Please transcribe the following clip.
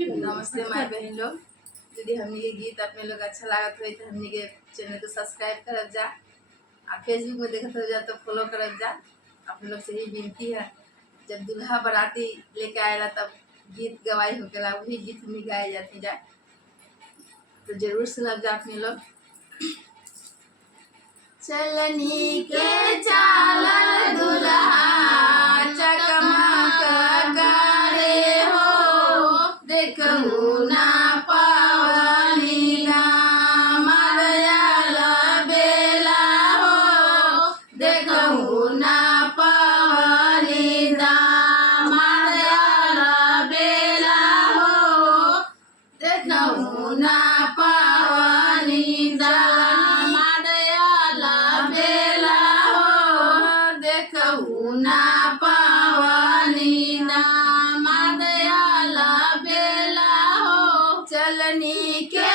नमस्ते माय बहन लोग। यदि हमनी के गीत अपने लोग अच्छा लागत हो तो हमनी के चैनल को सब्सक्राइब करब जा आ फेसबुक में देखत हो जा तो फॉलो करब जा। अपने लोग से ही विनती है, जब दूल्हा बाराती लेके आएला तब गीत गवाई होकेला, वही गीत हमनी गाए जाती जा, तो जरूर सुनब जा अपने लोग। चलनी के चालल दुल्हा चकमक करे हो, देखहु ना पावनी ना मरयल बेला हो, देखहु ना पावनी ना मरयल बेला हो, देखहु ना पावनी ना ना पावनी ना मदयाल बेला हो। चलनी के